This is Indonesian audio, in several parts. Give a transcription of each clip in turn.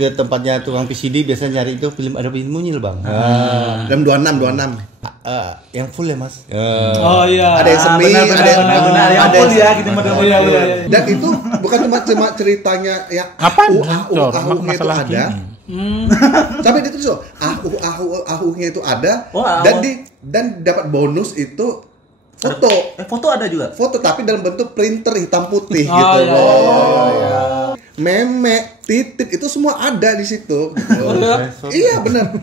ke tempatnya tukang PCD biasanya nyari itu film ada film Mungil bang. Jam 26. Yang full ya mas. Oh iya. Ada yang semi, benar yang full ya gitu model. Dan itu bukan cuma ceritanya ya ahunya itu ada. Sampai itu tuh ahunya itu ada dan dapat bonus itu foto. Foto ada juga. Foto tapi dalam bentuk printer hitam putih Oh, gitu iya, loh. iya. Meme, titik itu semua ada di situ. Gitu. Iya benar.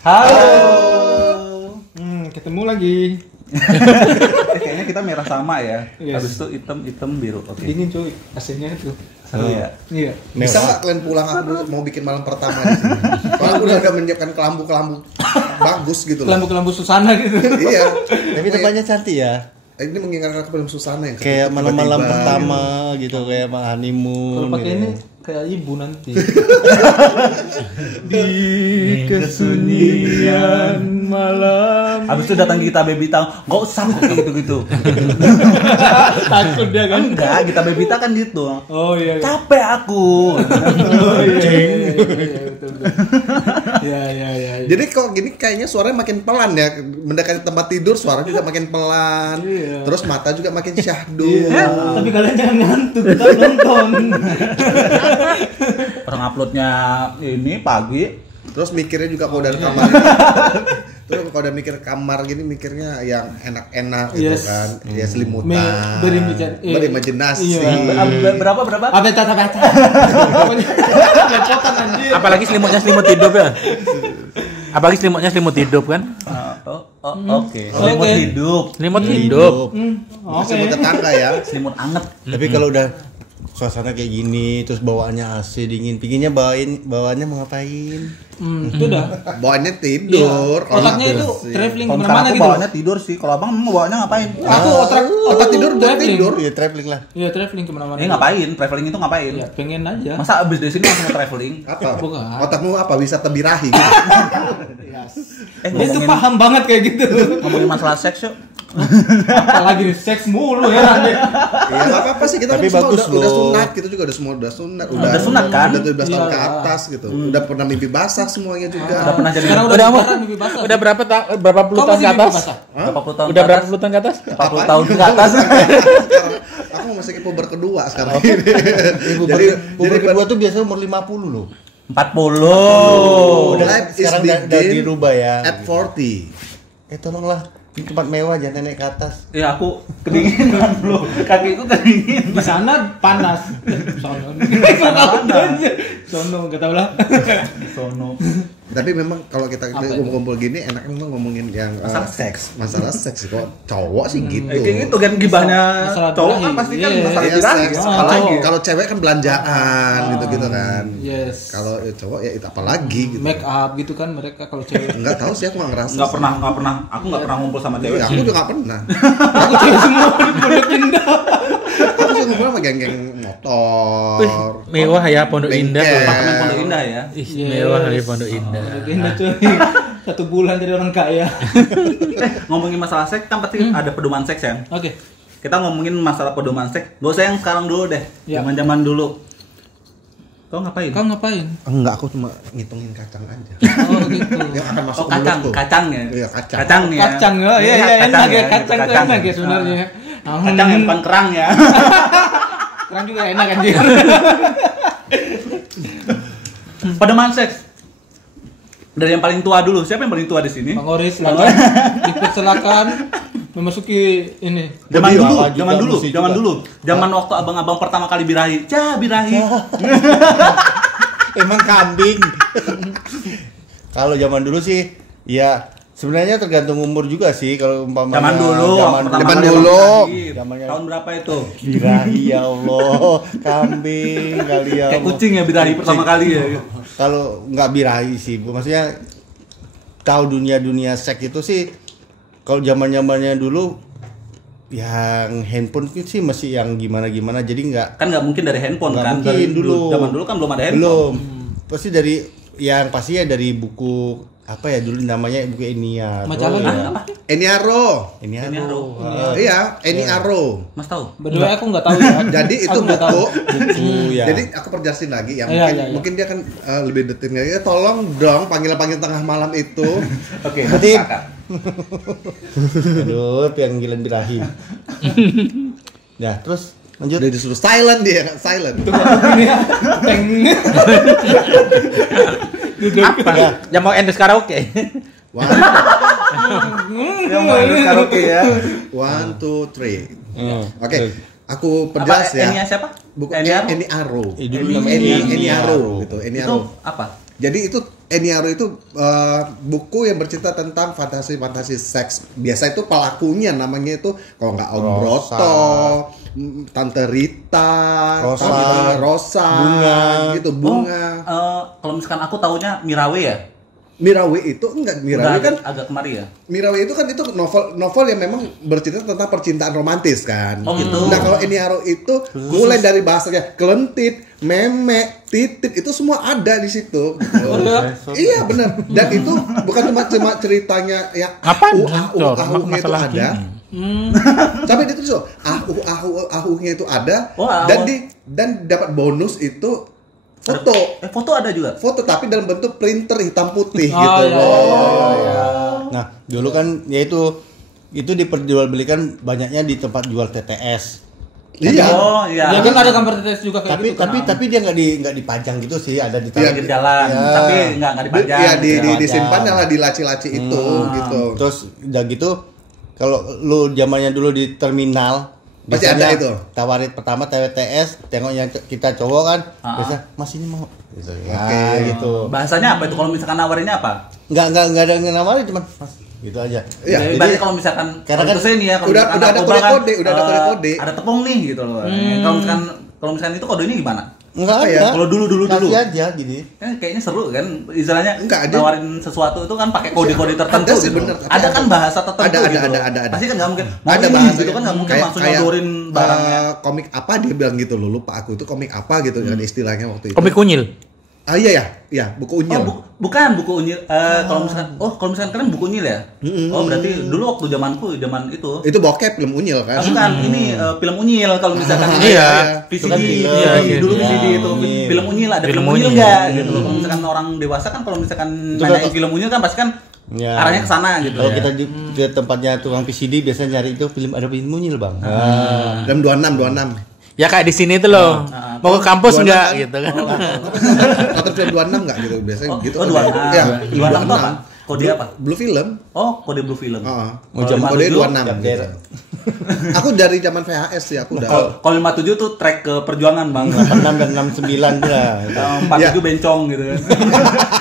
Halo. Ketemu lagi. Kayaknya kita merah sama ya. Yes. Habis itu hitam biru. Oke. Dingin cuy, AC-nya itu. Seru ya. Iya. Bisa nggak kalian pulang aku mau bikin malam pertama di sini? Kalau aku udah menyiapkan kelambu bagus gitu loh. Kelambu Susana gitu. Iya. Tapi tempatnya cantik ya. Ini mengingatkan ke film Susana yang Kayak malam-malam tiba-tiba pertama gitu kayak honeymoon. Kalau pakai gitu. ini kayak ibu nanti. Di kesunyian malam. Habis itu datang Gita Bebita, nggak usah gitu-gitu. Takut dia kan. Enggak, Gita Bebita kan gitu. Oh iya. Capek aku. Oh iya. Betul. Ya. Jadi kok gini kayaknya suaranya makin pelan ya. Mendekati tempat tidur suara juga makin pelan. Iya. Terus mata juga makin syahdu. Tapi kalian jangan ngantuk, kita nonton. Orang uploadnya ini pagi. Terus mikirnya juga kalau dari kamar. Terus kalau udah mikir kamar gini mikirnya yang enak-enak gitu Yes. kan. Ya selimutan. Berimajinasi. Iya. Berapa? Apa tata. Lepotan anjir. Apalagi selimut hidup ya. Apalagi selimut hidup kan. Oke. Selimut hidup. Selimut hidup. Oke. Selimut tetangga ya. Selimut anget. Tapi kalau udah suasana kayak gini terus bawaannya AC dingin, pinginnya bawaannya mau ngapain? Itu dah. Bawaannya tidur. Iya. Otaknya itu traveling Kalau kemana-mana aku gitu. bawaannya tidur sih. Kalau abang mau bawaannya ngapain? Aku otak tidur buat traveling. tidur. Iya traveling lah. Iya traveling kemana-mana. Ngapain? Traveling itu ngapain? Ya pengen aja. Masa abis dari sini langsung mau traveling? Apa? Bukan. Otakmu apa? Wisata birahi gitu. Dia tuh paham banget kayak gitu. Ngomongin masalah seks yuk. Apalagi nih, seks mulu ya nanti. Iya nggak apa-apa sih kita Tapi kan semua bagus udah loh. sunat kita juga udah semua udah sunat Udah sunat kan? udah 17 tahun ke Iya. atas gitu udah pernah mimpi basah semuanya juga Udah pernah jadi Sekarang Udah udah mimpi basah. Udah berapa puluh Kau tahun ke masih mimpi atas? basah? berapa puluh tahun Udah ke berapa atas? puluh tahun ke atas? 40 tahun ke atas. sekarang aku masih ke puber kedua sekarang ini Puber kedua tuh biasanya umur 50 loh. 40. Life is Sekarang udah begin dirubah ya. at 40 Tolonglah di tempat mewah jangan naik ke atas. Ya aku kedinginan bro. Kakiku kedinginan. Di sana panas. Sono. Sono enggak tahu lah. Sono. tapi memang kalau kita Apa itu? kumpul-kumpul gini enaknya memang ngomongin yang Masalah masalah seks kok cowok sih gitu Kayak gitu kan gibahnya Masalah cowok birahi. kan pasti kan Iya, masalah Iya, birahi. seks. Apalagi cowok. Kalau cewek kan belanjaan gitu-gitu kan Yes. kalau cowok ya itu apalagi gitu Make up gitu kan mereka kalau cewek. nggak tahu sih aku nggak ngerasa nggak sih. pernah aku nggak pernah ngumpul sama cewek. Iya, aku juga nggak pernah Aku cewek semua di Pondok Indah. aku juga ngumpul sama geng-geng motor Mewah ya Pondok Indah. bengkel. Apartemen Pondok Indah ya. Ih, mewah lagi Pondok Indah. Pondok Indah cuy. 1 bulan jadi orang kaya. Ngomongin masalah seks kan pasti ada pedoman seks ya. Oke. Kita ngomongin masalah pedoman seks. Gak usah yang sekarang dulu deh. Ya. Zaman-zaman dulu. Kau ngapain? Kau ngapain? Enggak, aku cuma ngitungin kacang aja. Oh gitu. Yang akan masuk Oh kacang, mulut tuh. kacang ya. Iya, kacang. Kacang nih ya. Kacang ya, iya Kacang enak ya, ya, kacang tuh kacang enak ya ya. sebenarnya. Kacang yang bukan kerang ya. Kerang juga enak anjir. Pedoman seks. Dari yang paling tua dulu. Siapa yang paling tua di sini? Bang Oris silakan dipersilakan memasuki ini. Zaman dulu. Zaman waktu abang-abang pertama kali birahi. Birahi. Emang kambing. Kalau zaman dulu sih, ya sebenarnya tergantung umur juga sih. Kalau umpamanya Zaman dulu. Tahun berapa itu? Birahi, ya Allah, kambing kali ya. Kayak kucing ya birahi pertama kali ya. Kalau nggak birahi sih, maksudnya tahu dunia seks itu sih. Kalau zamannya dulu, yang handphone itu sih masih yang gimana, jadi nggak Mungkin dari handphone nggak kan. mungkin Dari dulu. Zaman dulu kan belum ada handphone. Belum. Pasti dari buku apa ya dulu namanya buku Enia. Majalah Apa? Eniaro. Iya, Eniaro. Mas tahu? Berdua aku nggak tahu ya. Jadi itu Aku nggak tahu. buku. ya. Jadi aku perjelasin lagi ya. Iya. Mungkin dia kan lebih detail lagi. Tolong dong panggil tengah malam itu. Oke. Betul. Kakak. Aduh, panggilan birahi. Ya, terus lanjut. Udah disuruh silent dia, silent. Apa? Yang mau endorse karaoke? Yang mau lulus karaoke ya. 1, 2, 3. Oke, Terus. aku perjelas ya. Enia siapa? Buku Eniaro? Eniaro. Dulu namanya Eniaro gitu, Itu Eniaro. apa? Jadi itu Eniaro itu buku yang bercerita tentang fantasi seks. Biasa itu pelakunya namanya itu kalau nggak Om Rosa. Broto, Tante Rita, Rosa, Bunga. Kalau misalkan aku taunya Mirawe ya. Mirawe itu enggak, Mirawe Udah kan agak kemari ya. Mirawe itu kan itu novel yang memang bercerita tentang percintaan romantis kan. Oh gitu. Nah kalau Eniaro itu mulai dari bahasanya kelentit, memek, titit itu semua ada di situ. Gitu. Iya benar. Dan itu bukan cuma ceritanya ya ahuhnya itu ada. Sampai itu tuh ahuhnya itu ada. Dan dapat bonus itu foto. Foto ada juga. Foto tapi dalam bentuk printer hitam putih Oh, gitu. iya. Nah, dulu kan ya itu diperjualbelikan banyaknya di tempat jual TTS. Iya. Oh iya. Ya kan ada gambar TTS juga kayak gitu. Tapi dia nggak dipajang gitu sih, ada di Iya, Pinggir jalan, Ya. tapi nggak dipajang. Iya gitu. disimpan lah di laci-laci itu gitu. Terus udah gitu kalau lu zamannya dulu di terminal Pasti biasanya ada itu. tawarin pertama TWTS, tengok yang kita cowok kan, biasa Mas ini mau gitu. Ya, gitu. Bahasanya apa itu kalau misalkan nawarinnya apa? Enggak ada yang nawarin cuman Mas gitu aja. Iya, Jadi jadi kalau misalkan karena kalau kan itu saya nih ya kalau udah misalkan ada narkoba kode-kode, kan, udah ada kode-kode. ada tepung nih gitu loh. Kalau misalkan itu kodenya gimana? enggak Apa ada. ya? Kalau dulu. Kasih aja gitu. Kayaknya seru kan istilahnya Enggak, ada. nawarin sesuatu itu kan pakai kode-kode tertentu Ada sih, gitu. bener. Ada kan bahasa tertentu Ada, gitu. ada. Pasti kan nggak mungkin. Ada ini bahasa gitu kan nggak mungkin langsung nyodorin barangnya. Komik apa dia bilang gitu loh, lupa aku itu komik apa gitu kan istilahnya waktu itu. Komik kunyil. Iya, buku unyil. Bukan buku unyil. Kalau misalkan kalian buku unyil ya. Oh berarti dulu waktu zaman itu. Itu bokep film unyil kan. Bukan ini film unyil kalau misalkan Iya. VCD, Iya. dulu VCD itu film unyil ada film unyil nggak gitu loh. Kalau misalkan orang dewasa kan kalau misalkan nanyain film unyil kan pasti kan Ya. arahnya ke sana gitu. Kalau Ya. kita di tempatnya tukang VCD biasanya nyari itu ada film munyil, Bang. Jam 26. Ya kayak di sini tuh loh. Mau ke kampus enggak gitu kan. Atau film 26 enggak gitu biasanya gitu. Oh, 26. Iya, 26 itu apa? Kode apa? Blue film. Oh, kode Blue Film. Mau zaman Kode 26 jam gitu. daerah. Aku dari zaman VHS sih aku udah. Kalau 57 tuh track ke perjuangan, Bang. 6 dan 69 lah. 47 bencong gitu kan.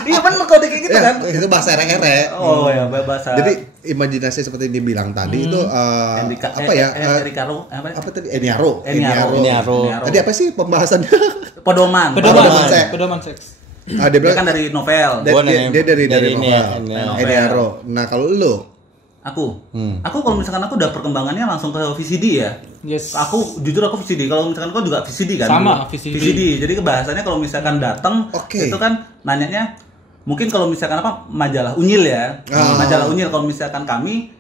Iya bener kode kayak gitu kan. Itu bahasa ere-ere. Oh ya, bahasa. Jadi imajinasi seperti yang dibilang tadi itu apa ya? Apa tadi? Eniaro. Tadi apa sih pembahasannya? Pedoman seks. Dia Dia bilang kan dari novel. dia dari ini. Eniaro. Nah, kalau lu Aku kalau misalkan aku udah perkembangannya langsung ke VCD ya. Yes. Aku jujur aku VCD. Kalau misalkan kau juga VCD kan? Sama, dulu. VCD. Jadi kebahasannya kalau misalkan datang itu kan nanyanya mungkin kalau misalkan apa majalah Unyil ya. Majalah Unyil kalau misalkan kami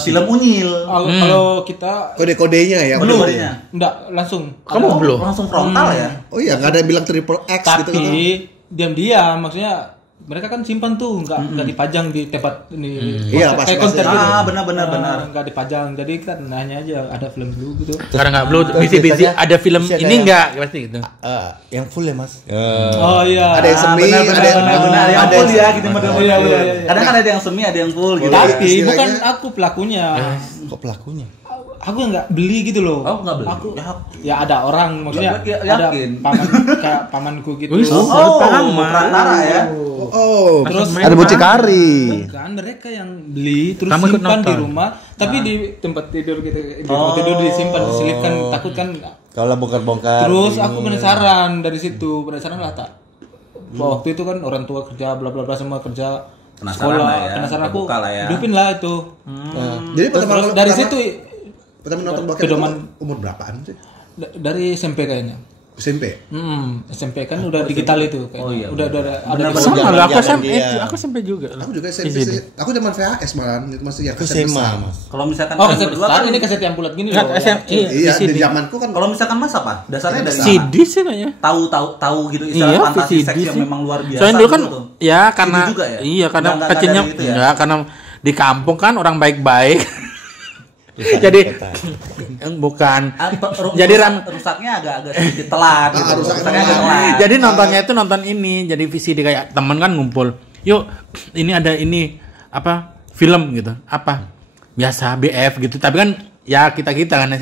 film Unyil. Kalau kita kode-kodenya ya. Kode-kodenya. enggak langsung. Kamu belum? Langsung frontal ya. Oh iya, nggak ada yang bilang triple X gitu Tapi kan. diam-diam maksudnya mereka kan simpan tuh, nggak dipajang di tempat ini. Iya, pas konser gitu. benar. Nggak dipajang, jadi kan nanya aja ada film dulu gitu. Karena nggak belum busy ada film ini nggak pasti gitu. Yang full ya mas. Oh iya. Ada yang semi, benar. Yang full ya gitu Iya. Kadang kan ada yang semi, ada yang full gitu. Tapi istilahnya- bukan aku pelakunya. Kok pelakunya? Aku yang nggak beli gitu loh. Oh, nggak beli? Aku ya ada orang maksudnya ada Yakin? kayak pamanku gitu. Perantara ya. Oh, Terus ada mucikari. bukan mereka yang beli terus Kamu ikut simpan di nonton? rumah, tapi di tempat tidur gitu. Di tempat tidur disimpan, diselipkan, takut kan. Kalau bongkar-bongkar. Terus ini. aku penasaran dari situ, penasaran lah tak. Waktu itu kan orang tua kerja, bla bla bla semua kerja. Penasaran Sekolah, lah ya, penasaran aku, terbuka lah ya. hidupin lah itu. Jadi Terus dari situ pertama nonton bokep pedoman itu umur berapaan sih? dari SMP kayaknya. SMP. SMP kan udah digital itu kayaknya. Oh iya, Udah ada Benar, di- Sama lah, Dia. aku sampai juga. Aku juga SMP sih. Aku zaman VHS malah itu masih ya Aku kaset SMA besar. mas. Kalau misalkan Oh, kalian kaset berdua besar kan- ini kaset yang bulat gini Nggak, loh. SM, Iya. Iya, VCD. di zamanku kan Kalau misalkan Mas apa? Dasarnya dari CD sih kayaknya. tahu gitu istilah Iya, fantasi VCD seks yang sih. memang luar biasa. Soalnya dulu kan gitu tuh. ya karena CD juga ya? iya karena Nggak kecilnya dari itu ya? enggak karena di kampung kan orang baik-baik. Jadi bukan. Jadi rusaknya agak sedikit telat gitu. rusaknya Rusaknya agak telat. Jadi nontonnya itu nonton ini, jadi VCD kayak temen kan ngumpul. Yuk, ini ada ini apa film gitu, apa biasa BF gitu. Tapi kan ya kita kan.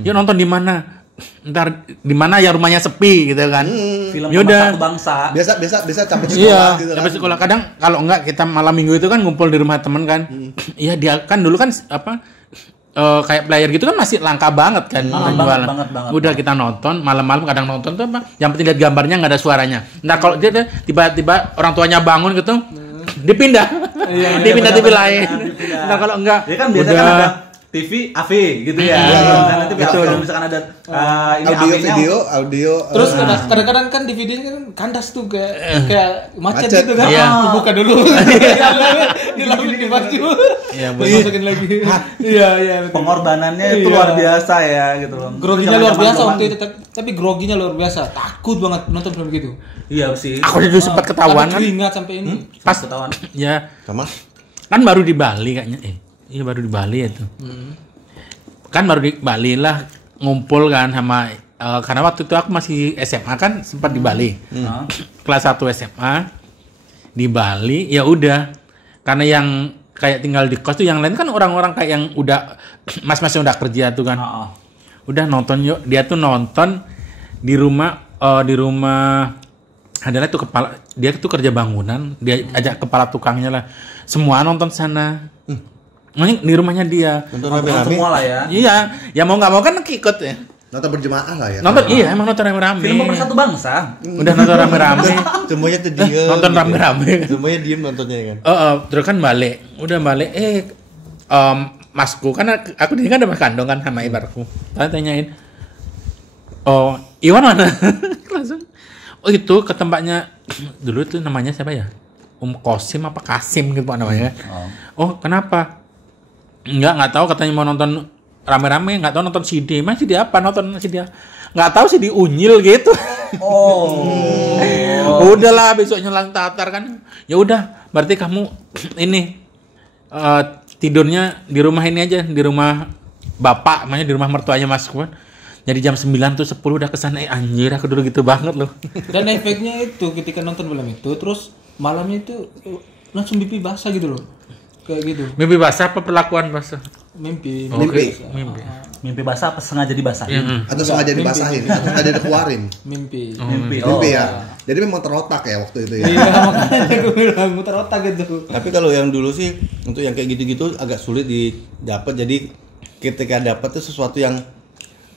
Yuk nonton di mana? Ntar di mana ya rumahnya sepi gitu kan. Film Yaudah. Satu Bangsa. biasa cabut sekolah Iya, gitu kan. sampai sekolah kadang kalau enggak kita malam minggu itu kan ngumpul di rumah temen kan. Iya dia kan dulu kan apa kayak player gitu kan masih langka banget kan jualan. banget. Udah kita nonton malam-malam kadang nonton tuh apa? Yang penting lihat gambarnya nggak ada suaranya. Nah kalau dia tiba-tiba orang tuanya bangun gitu, dipindah, dipindah TV lain. Nah kalau enggak, Ya kan biasanya kan ada TV AV gitu ya. Nah, nanti kalau misalkan ada ini audio Terus kadang-kadang kan DVD kan kandas tuh kayak macet Macet. gitu kan. Iya. Buka dulu. Dilapin di baju. Iya, Masukin lagi. Iya. pengorbanannya itu Iya. luar biasa ya gitu loh. Groginya luar biasa Zaman-zaman waktu itu, tapi groginya luar biasa. Takut banget nonton film gitu. Iya sih. aku dulu sempat ketahuan Ada kan. keringat sampai ini. Pas ketahuan. ya Sama. kan baru di Bali kayaknya. Iya baru di Bali itu. Kan baru di Bali lah ngumpul kan sama karena waktu itu aku masih SMA kan sempat di Bali. Kelas 1 SMA di Bali ya udah. Karena yang kayak tinggal di kos tuh yang lain kan orang-orang kayak yang udah mas-mas yang udah kerja tuh kan. Udah nonton yuk. Dia tuh nonton di rumah adalah tuh dia tuh kerja bangunan, dia ajak kepala tukangnya lah. Semua nonton sana. Di rumahnya dia. Nonton rame-rame. Semua lah ya. Iya, ya mau nggak mau kan ikut ya. nonton berjemaah lah ya. Nonton iya emang nonton rame-rame. Film Pemersatu Bangsa. Udah nonton rame-rame. Semuanya tuh diem. Nonton rame-rame. Semuanya diem nontonnya kan. Terus kan balik. Udah balik masku kan aku di sini kan ada mas kandung kan sama ibarku. Tanyain. Oh, Iwan mana? Langsung. Oh itu ke tempatnya dulu tuh namanya siapa ya? Kosim apa Kasim gitu pak namanya. Oh kenapa? Nggak tahu katanya mau nonton rame-rame, nggak tahu nonton CD. Mas CD apa? Nonton CD. Nggak tahu CD Unyil gitu. Udahlah besoknya lang tatar kan. Ya udah, berarti kamu ini tidurnya di rumah ini aja, di rumah bapak, makanya di rumah mertuanya Mas Kuan. Jadi jam 9 tuh 10 udah kesana, anjir aku dulu gitu banget loh. Dan efeknya itu ketika nonton film itu, terus malamnya itu langsung mimpi basah gitu loh. Kayak gitu. Mimpi basah apa perlakuan basah? Mimpi. Mimpi basah apa sengaja dibasahin? Atau sengaja dibasahin, atau sengaja dikeluarin. Mimpi. Mimpi. Mimpi ya. Jadi memang terotak ya waktu itu ya. Iya, makanya gue bilang muter otak gitu. Tapi kalau yang dulu sih untuk yang kayak gitu-gitu agak sulit didapat. Jadi ketika dapat tuh sesuatu yang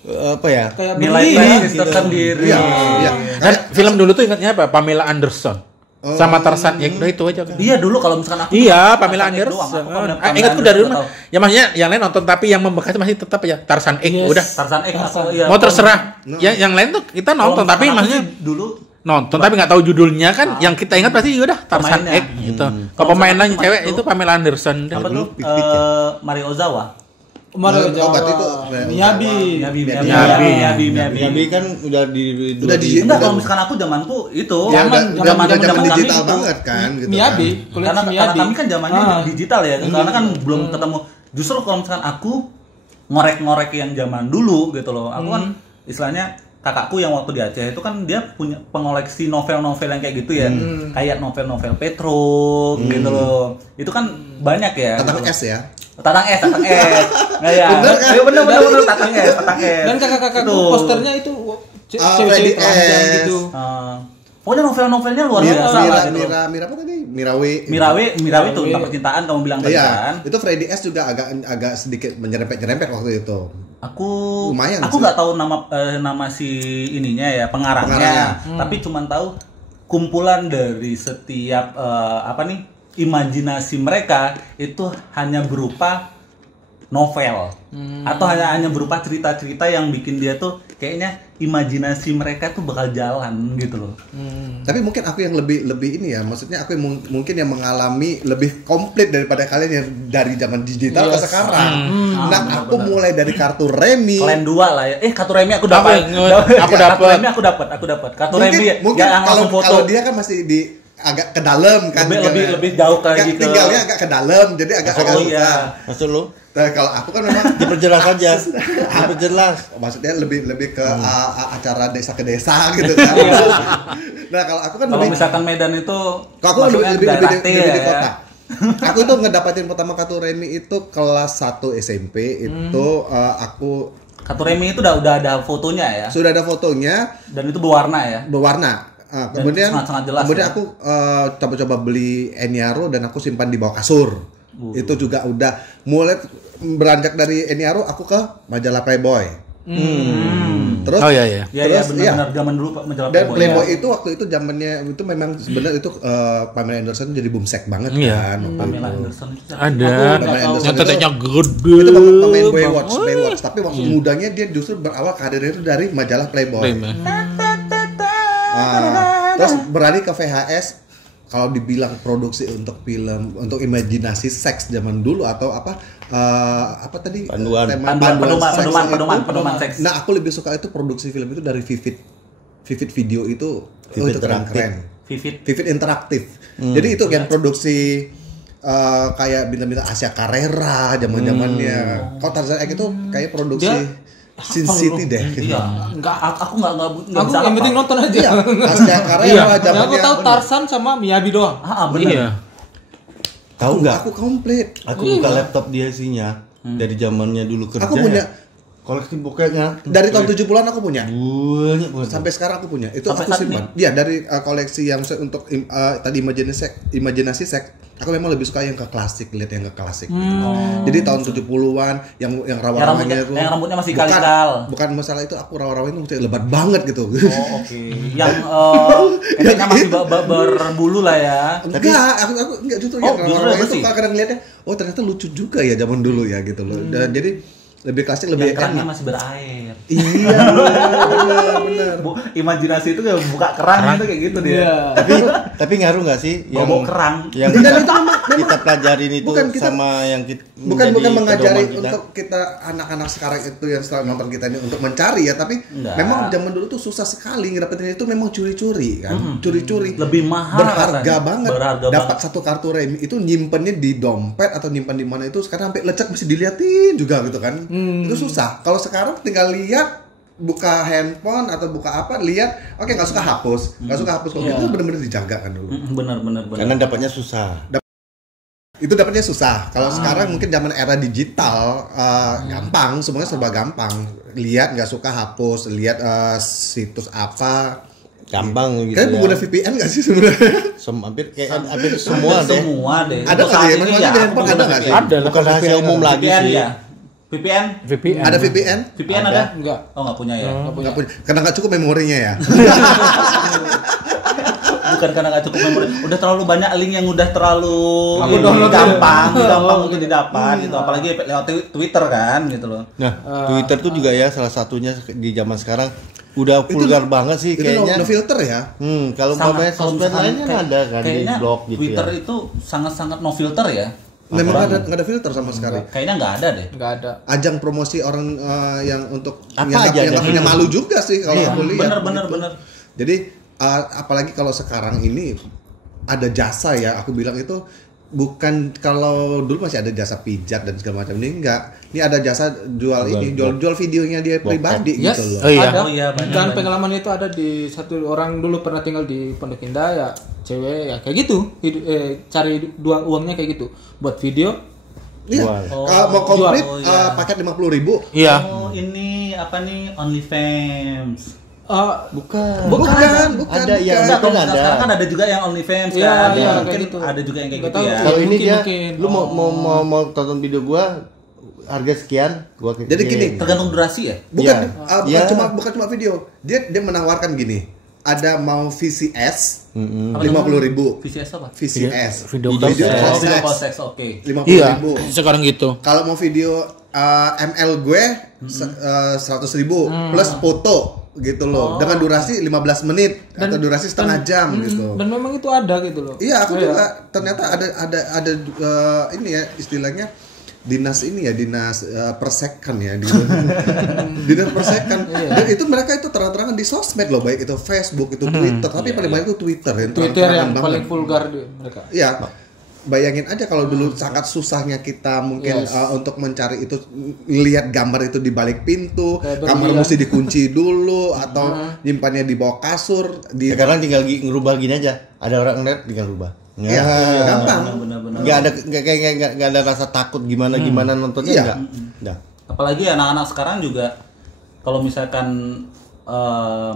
apa ya? Kayak Nilai plus tersendiri. Iya. Kan film dulu tuh ingatnya apa? Pamela Anderson. Sama Tarzan, ya udah itu aja kan. Iya dulu kalau misalkan aku Iya, tuh Pamela Tarzan X Anderson. doang. Aku Pamela Ingatku Anderson dari nggak rumah. tahu. Ya maksudnya yang lain nonton tapi yang membekas masih tetap aja Tarzan X udah. Tarzan X atau iya. Mau terserah. Yang lain tuh kita nonton Kalau tapi misalkan aku maksudnya sih dulu nonton tapi nggak tahu judulnya kan. Yang kita ingat pasti udah Tarzan Pemainnya. X gitu. Kalau pemainnya misalkan cewek itu, itu Pamela Anderson. apa tuh? Mario Ozawa. Berarti itu Miyabi kan udah di enggak, kalau misalkan aku zamanku itu zaman digital banget kan gitu. Miyabi, karena kami kan zamannya digital ya. Karena kan belum ketemu. Justru kalau misalkan aku ngorek-ngorek yang zaman dulu gitu loh. Aku kan istilahnya kakakku yang waktu di Aceh itu kan dia punya pengoleksi novel-novel yang kayak gitu ya. Kayak novel-novel Petro gitu loh. Itu kan banyak ya. Tatang S ya. Tatang S. Nah ya. Bener Tatang S. Dan kakak-kakakku posternya itu Freddy cewek-cewek S. gitu. Pokoknya novel-novelnya luar biasa lah gitu. Mira apa tadi? Mirawi itu tentang percintaan kamu bilang tadi kan. Itu Freddy S juga agak sedikit menyerempet waktu itu. Aku lumayan. Aku nggak tahu nama si ininya ya, pengarangnya. Tapi cuman tahu kumpulan dari setiap imajinasi mereka itu hanya berupa novel atau hanya berupa cerita-cerita yang bikin dia tuh kayaknya imajinasi mereka tuh bakal jalan gitu loh. Tapi mungkin aku yang lebih ini ya, maksudnya aku yang mungkin yang mengalami lebih komplit daripada kalian yang dari zaman digital ke sekarang. Aku mulai dari kartu remi. Kalian dua lah ya. Kartu remi aku dapat. Aku dapat. Kartu remi mungkin kalau dia kan masih di agak ke dalam kan. Lebih jauh lagi ke tinggalnya agak ke dalam, jadi agak susah. Maksud lu? Nah, kalau aku kan memang diperjelas aja. Diperjelas. Maksudnya lebih ke acara desa ke desa gitu kan. Nah, kalau aku kan kalau misalkan Medan itu kalau aku lebih di kota. Aku tuh ngedapatin pertama kartu remi itu kelas 1 SMP itu aku kartu remi itu udah ada fotonya ya. Sudah ada fotonya dan itu berwarna ya. Kemudian jelas, aku coba-coba beli Eniaro dan aku simpan di bawah kasur. Itu juga udah mulai beranjak dari Eniaro aku ke majalah Playboy. Terus benar zaman dulu majalah Playboy. Dan Playboy itu waktu itu zamannya itu memang sebenarnya itu Pamela Anderson jadi boomsek banget kan. Pamela Anderson ada yang tetenya gede. Itu pemain Baywatch, tapi waktu mudanya dia justru berawal karirnya itu dari majalah Playboy. Terus beralih ke VHS. Kalau dibilang produksi untuk film, untuk imajinasi seks zaman dulu atau apa tadi panduan seks. Nah, aku lebih suka itu produksi film itu dari Vivid Video itu keren. Vivid interaktif. Jadi itu yang produksi kayak bintang-bintang Asia Carrera zaman-zamannya. Kalau Tarzan Egg itu kayak produksi Sin City deh. Iya. Aku enggak bisa. Yang penting nonton aja. Asia Carrera zamannya. Aku tahu Tarzan sama Miyabi doang. Benar. Iya. Tahu enggak? Aku komplit. Aku buka laptop dia isinya dari zamannya dulu kerja. Aku punya koleksi bokehnya. Dari tahun 70-an aku punya. Banyak. Sampai sekarang aku punya. Itu aku simpan. Iya, dari koleksi yang untuk tadi imajinasi seks. Aku memang lebih suka yang ke klasik, lihat yang ke klasik. Jadi tahun 70-an yang rawa-rawanya itu. Yang rambutnya masih kali-kal. Bukan masalah itu, aku rawa-rawanya itu lebat banget gitu. Oke. Yang efeknya masih berbulu lah ya. Enggak, aku enggak justru yang rawa-rawanya itu kadang lihatnya, ternyata lucu juga ya zaman dulu ya gitu loh. Dan jadi lebih klasik, lebih enak. Kerangnya masih berair. Iya, benar. Imajinasi itu kayak buka kerang gitu kayak gitu dia. Tapi ngaruh nggak sih yang kerang? Yang kita pelajarin itu sama yang kita bukan mengajari untuk kita anak-anak sekarang itu yang setelah nonton kita ini untuk mencari ya, tapi memang zaman dulu tuh susah sekali ngedapetin itu, memang curi-curi kan. Curi-curi. Lebih mahal. Berharga banget. Dapat satu kartu remi itu nyimpennya di dompet atau nyimpen di mana itu sekarang sampai lecek masih diliatin juga gitu kan. Itu susah. Kalau sekarang tinggal lihat, buka handphone atau buka apa, lihat, oke, nggak suka hapus. Kalau itu benar-benar dijaga kan dulu. Benar. Karena dapatnya susah. Itu dapatnya susah. Kalau sekarang mungkin zaman era digital gampang, semuanya serba gampang. Lihat nggak suka hapus, lihat situs apa gampang gitu. Kayak pengguna VPN nggak sih sebenarnya? Hampir semua deh. Ada nggak sih? Maksudnya di handphone ada nggak sih? Ada. Bukan rahasia umum lagi sih. VPN. Ada VPN? VPN ada? Enggak. Oh, enggak punya ya. Enggak punya. Karena enggak cukup memorinya ya. Bukan karena enggak cukup memori. Udah terlalu banyak link yang udah terlalu gampang untuk didapat gitu. Apalagi lewat Twitter kan gitu loh. Nah, Twitter tuh juga ya salah satunya di zaman sekarang udah vulgar banget sih kayaknya. Itu no filter ya. Kalau sosmed lainnya ada kan di blog gitu. Twitter itu sangat-sangat no filter ya. Memang nggak ada filter sama sekali. Kayaknya nggak ada deh. Nggak ada. Ajang promosi orang yang untuk Apa aja yang punya malu juga sih kalau aku lihat. Bener. Jadi apalagi kalau sekarang ini ada jasa ya, aku bilang itu bukan, kalau dulu masih ada jasa pijat dan segala macam, ini enggak. Ini ada jasa jual videonya dia pribadi gitu loh. Ada. Banyak. Dan pengalaman itu ada di satu orang dulu pernah tinggal di Pondok Indah ya, cewek ya kayak gitu, cari uangnya kayak gitu buat video. Iya. Mau komplit paket 50.000. Iya. Oh, ini apa nih, OnlyFans? Bukan. Ada yang sekarang kan ada juga yang OnlyFans kan. Iya, Mungkin gitu. ada juga yang kayak Nggak gitu tahu. ya. Kalau ini dia, Mungkin. lu mau tonton video gua harga sekian, gua Jadi gini, Tergantung durasi ya? bukan cuma video. Dia menawarkan gini. Ada mau VCS 50.000. VCS apa? VCS. Video Video Video call seks, oke. 50.000. Iya, sekarang gitu. Kalau mau video ML gue 100.000 plus foto gitu loh, dengan durasi 15 menit atau durasi setengah jam gitu. Dan memang itu ada gitu loh. Iya, aku juga ternyata ada ini ya istilahnya dinas persekan ya dinas persekan. Dan itu mereka itu terang-terangan di sosmed loh, baik itu Facebook, itu Twitter, tapi paling banyak itu Twitter yang paling vulgar di mereka. Iya. Bayangin aja kalau dulu sangat susahnya kita mungkin untuk mencari itu, lihat gambar itu di balik pintu, kamar mesti dikunci dulu atau nyimpannya di bawah kasur. Sekarang tinggal ngerubah gini aja. Ada orang ngeliat tinggal rubah. Iya, gampang. Benar-benar. Nggak ada rasa takut gimana nontonnya enggak. Apalagi anak-anak sekarang juga kalau misalkan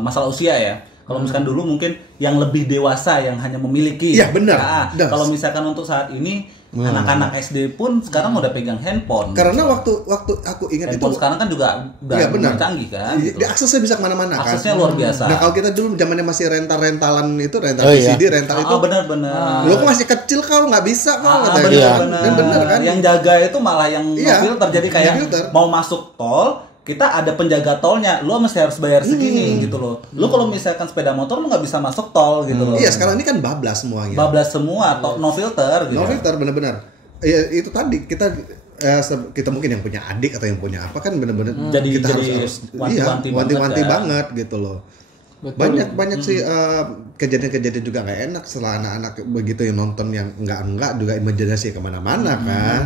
masalah usia ya. Kalau misalkan dulu mungkin yang lebih dewasa yang hanya memiliki. Iya, benar. Kalau misalkan untuk saat ini anak-anak SD pun sekarang udah pegang handphone. Karena waktu aku ingat handphone itu sekarang kan juga udah canggih kan. Gitu. Aksesnya bisa kemana-mana kan. Aksesnya luar biasa. Nah, kalau kita dulu zamannya masih rental-rentalan itu, rental VCD, rental itu. Benar-benar. Lu kok masih kecil kau nggak bisa kau katanya. Benar-benar. Benar kan. Yang jaga itu malah yang filter, jadi kayak mau masuk tol kita ada penjaga tolnya, lo mesti harus bayar segini gitu loh. Lo kalau misalkan sepeda motor lo nggak bisa masuk tol gitu loh. Iya, sekarang ini kan bablas semuanya. Bablas semua, no filter gitu. No filter, benar-benar. Ya itu tadi kita mungkin yang punya adik atau yang punya apa kan benar-benar kita harus wanti-wanti banget gitu loh. Betul. Banyak sih kejadian-kejadian juga nggak enak setelah anak-anak begitu yang nonton yang enggak juga imajinasi kemana-mana kan.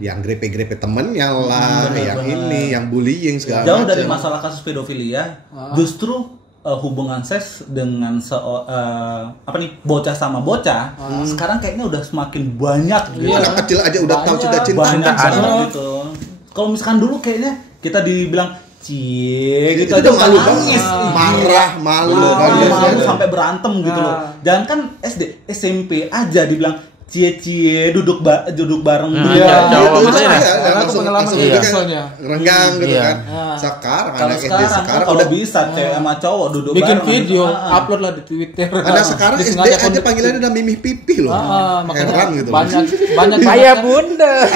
Yang grepe-grepe temennya lah, yang bullying segala jauh macam. dari masalah kasus pedofilia, justru hubungan seks dengan bocah sama bocah sekarang kayaknya udah semakin banyak gitu. Anak kecil aja udah tahu cinta-cinta banyak gitu. Kalau misalkan dulu kayaknya kita dibilang cie gitu itu aja malu nangis, malu sampai berantem gitu loh. Jangan kan SD, SMP aja dibilang cie duduk bareng langsung renggang gitu kan. Sekarang anak SD sekarang udah bisa cewek sama cowok duduk bikin bareng, video upload lah di Twitter. ada sekarang SD aja panggilannya udah mimih pipi loh. Heran gitu. Banyak ayah bunda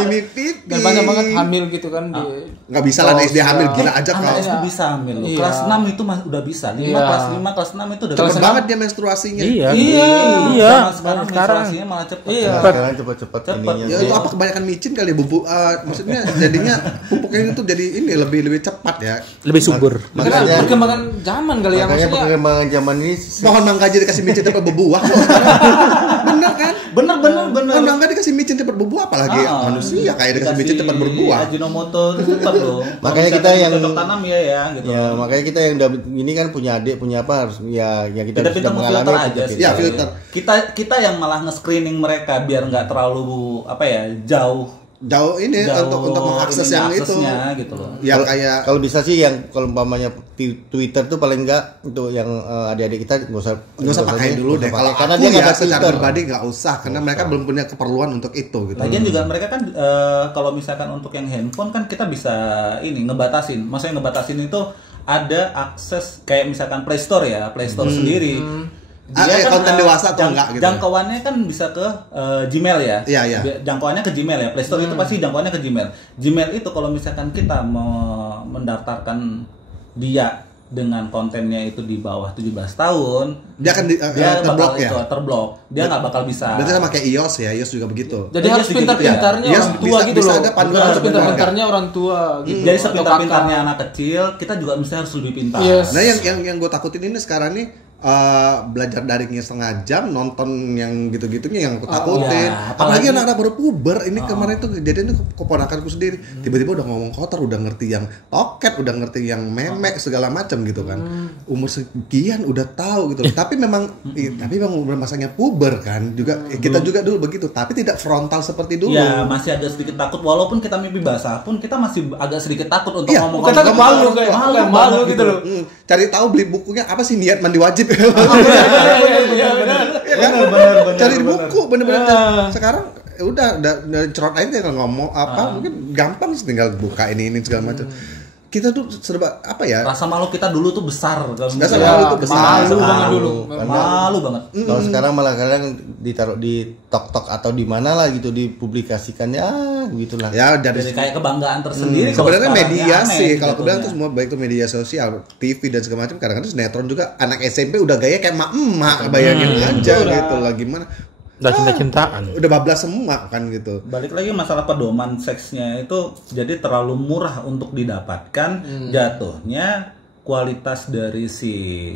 mimih pipi. Dan banyak banget hamil gitu kan di nggak bisa lah SD hamil, gila aja anak kalau SD bisa hamil loh. Kelas 6 itu udah bisa. Kelas 6 itu udah cepet banget dia menstruasinya. Iya. Sekarang menstruasinya malah cepet. Sekarang cepet ininya. Ya itu apa kebanyakan micin kali ya, bumbu maksudnya jadinya pupuknya itu jadi ini lebih cepat ya. Lebih subur. Makanya perkembangan zaman kali ya, maksudnya perkembangan zaman ini pohon mangga aja dikasih micin cepat berbuah loh. Bener kan? Bener. Pohon mangga dikasih micin cepat berbuah, apalagi manusia kayak dikasih micin cepat berbuah. Ajinomoto cepat loh. Makanya kita yang cocok tanam ya gitu. Ya, makanya kita yang udah ini kan punya adik, punya apa harus ya kita sudah mengalami aja sih. Ya, filter. Kita yang malah nge-screening mereka biar nggak terlalu jauh ini untuk mengakses yang itu gitu loh. Yang kayak kalau bisa sih yang kalau umpamanya Twitter tuh paling enggak untuk yang adik-adik kita nggak usah pakai dulu deh. Kalau karena dia nggak secara pribadi nggak usah karena mereka belum punya keperluan untuk itu gitu. Lagian juga mereka kan kalau misalkan untuk yang handphone kan kita bisa ngebatasin. Maksudnya ngebatasin itu ada akses kayak misalkan Play Store sendiri. Dia kan konten dewasa atau enggak gitu. Jangkauannya kan bisa ke Gmail ya. Iya. Jangkauannya ke Gmail ya. Play Store itu pasti jangkauannya ke Gmail. Gmail itu kalau misalkan kita mau mendaftarkan dia dengan kontennya itu di bawah 17 tahun, dia akan terblok ya. Terblok. Dia nggak bakal bisa. Berarti sama kayak iOS ya, iOS juga begitu. Jadi harus pintar-pintarnya orang tua gitu loh. Harus pintar-pintarnya orang tua gitu. Jadi sepintar-pintarnya anak kecil, kita juga mesti harus lebih pintar. Nah, yang gue takutin ini sekarang nih belajar daringnya setengah jam, nonton yang gitu-gitunya yang aku takutin. Apalagi anak-anak baru puber. Ini kemarin tuh kejadian tuh keponakanku sendiri. Tiba-tiba udah ngomong kotor, udah ngerti yang toket, udah ngerti yang memek segala macam gitu kan. Umur sekian udah tahu gitu. Tapi memang udah masanya puber kan. Juga kita juga dulu begitu, tapi tidak frontal seperti dulu. Ya, masih agak sedikit takut walaupun kita mimpi basah pun kita masih agak sedikit takut untuk ngomong. Kita malu gitu loh. Cari tahu beli bukunya apa sih niat mandi wajib. Benar. Cari di buku bener-bener. Sekarang udah cerot aja tinggal ngomong apa, mungkin gampang tinggal buka ini segala macam. Kita tuh serba apa ya? Rasa malu kita dulu tuh besar. Rasa malu itu besar. Malu banget dulu. Malu banget. Kalau sekarang malah kadang ditaruh di tok atau di mana lah gitu, dipublikasikannya gitulah. Ya dari kayak kebanggaan tersendiri. Sebenarnya media sih, kalau aku bilang tuh semua baik itu media sosial, TV dan segala macam. Kadang-kadang sinetron juga anak SMP udah gaya kayak emak-emak, bayangin aja gitu lah gimana. Udah cinta-cintaan. Udah bablas semua kan gitu. Balik lagi masalah pedoman seksnya itu jadi terlalu murah untuk didapatkan. Jatuhnya kualitas dari si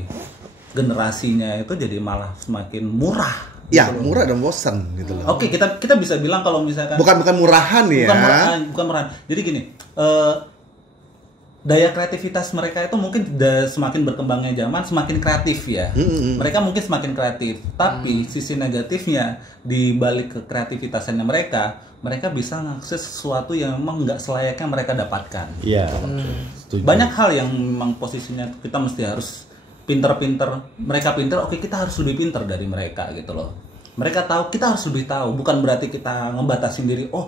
generasinya itu jadi malah semakin murah. Ya, murah dan bosan gitu loh. Oke, kita bisa bilang kalau misalkan bukan murahan ya. Bukan murahan. Jadi gini, daya kreativitas mereka itu mungkin semakin berkembangnya zaman semakin kreatif ya. Mereka mungkin semakin kreatif, tapi sisi negatifnya di balik ke kreativitasnya mereka bisa mengakses sesuatu yang memang nggak selayaknya mereka dapatkan. Iya. Banyak hal yang memang posisinya kita mesti harus pinter-pinter. Mereka pinter, oke kita harus lebih pinter dari mereka gitu loh. Mereka tahu, kita harus lebih tahu. Bukan berarti kita ngebatasin diri. Oh,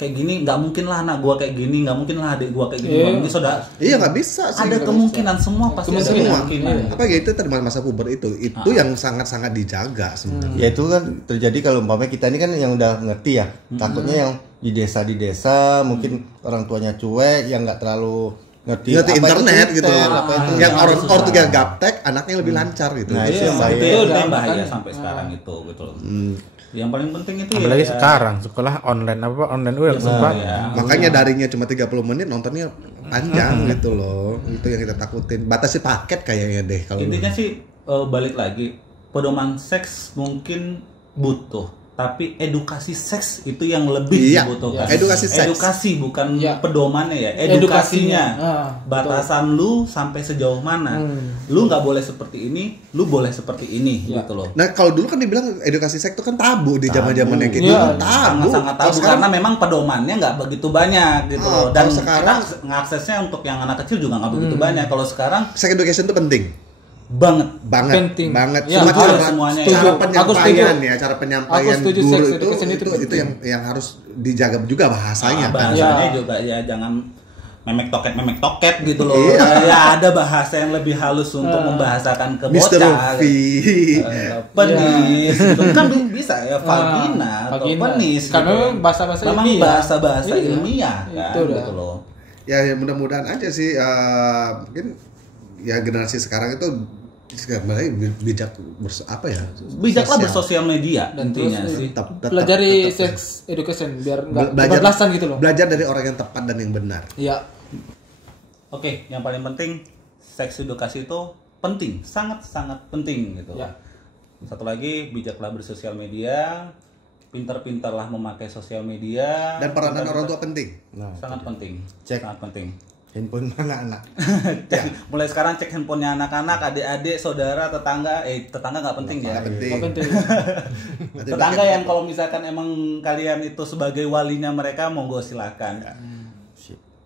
kayak gini nggak mungkin lah anak gua kayak gini, nggak mungkin lah adik gua kayak gini. Mungkin saudara. Iya nggak bisa sih. Ada kemungkinan bisa. Semua pasti ada kemungkinan. Apa ya itu tadi masa puber itu yang sangat-sangat dijaga sebenarnya. Ya itu kan terjadi kalau umpamanya kita ini kan yang udah ngerti ya. Takutnya yang di desa mungkin orang tuanya cuek, yang nggak terlalu ngerti internet gitu. Yang orang tuh gaptek, anaknya lebih lancar gitu. Nah, itu yang bahaya. Itu yang bahaya sampai sekarang itu gitu loh. Yang paling penting itu apalagi sekarang sekolah online udah sempat. Makanya daringnya cuma 30 menit, nontonnya panjang gitu loh. Itu yang kita takutin. Batasi paket kayaknya deh kalau intinya sih balik lagi, pedoman seks mungkin butuh, tapi edukasi seks itu yang lebih dibutuhkan. Edukasi bukan pedomannya ya, edukasinya. Batasan lu sampai sejauh mana. Lu nggak boleh seperti ini, lu boleh seperti ini gitu loh. Nah, kalau dulu kan dibilang edukasi seks itu kan tabu di zaman-zaman yang gitu. Sangat tabu karena memang pedomannya nggak begitu banyak gitu loh. Dan sekarang ngaksesnya untuk yang anak kecil juga nggak begitu banyak. Kalau sekarang sex education itu penting. banget penting ya, semuanya cara penyampaian guru itu yang harus dijaga juga bahasanya bahasanya juga ya jangan memek toket gitu loh. Ya ada bahasa yang lebih halus untuk membahasakan ke bocah. Penis gitu. Kan bisa ya vagina atau penis karena gitu. bahasa-bahasa ilmiah kan gitu loh. Ya mudah-mudahan aja sih mungkin ya generasi sekarang itu bijaklah bersosial media dan intinya sih pelajari sex education biar nggak kebablasan gitu loh. Belajar dari orang yang tepat dan yang benar. Iya. Oke, yang paling penting seks edukasi itu penting, sangat penting gitu. Ya. Satu lagi, bijaklah bersosial media, pintar-pintarlah memakai sosial media dan peranan orang tua penting. Sangat penting. Sangat penting. Handphone anak-anak. Mulai sekarang cek handphonenya anak-anak, adik-adik, saudara, tetangga. Tetangga nggak penting ya. Penting. Tetangga yang kalau misalkan emang kalian itu sebagai walinya mereka, monggo silakan.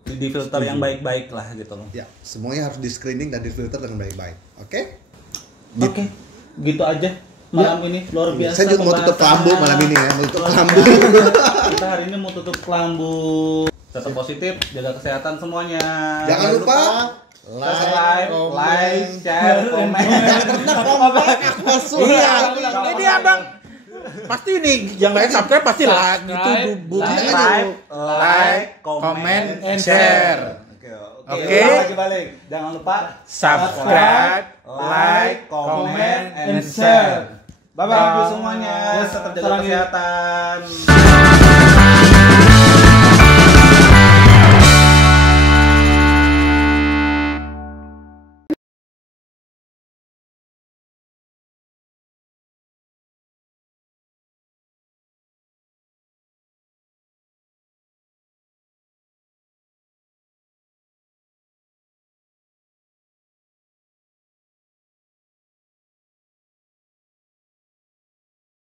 Di filter yang baik-baik lah gitu loh. Ya, semuanya harus di screening dan di filter dengan baik-baik. Oke? Oke. Gitu aja malam ini luar biasa. Saya juga mau tutup kelambu malam ini ya, mau tutup kelambu. Kita hari ini mau tutup kelambu. Tetap positif, jaga kesehatan semuanya. Jangan lupa like, share, komen. Ini abang. Pasti ini yang lain subscribe pasti like gitu. Subscribe, like, comment, and share. Oke. Lagi balik. Jangan lupa subscribe, like, comment, and share. Bye bye semuanya. Tetap jaga kesehatan.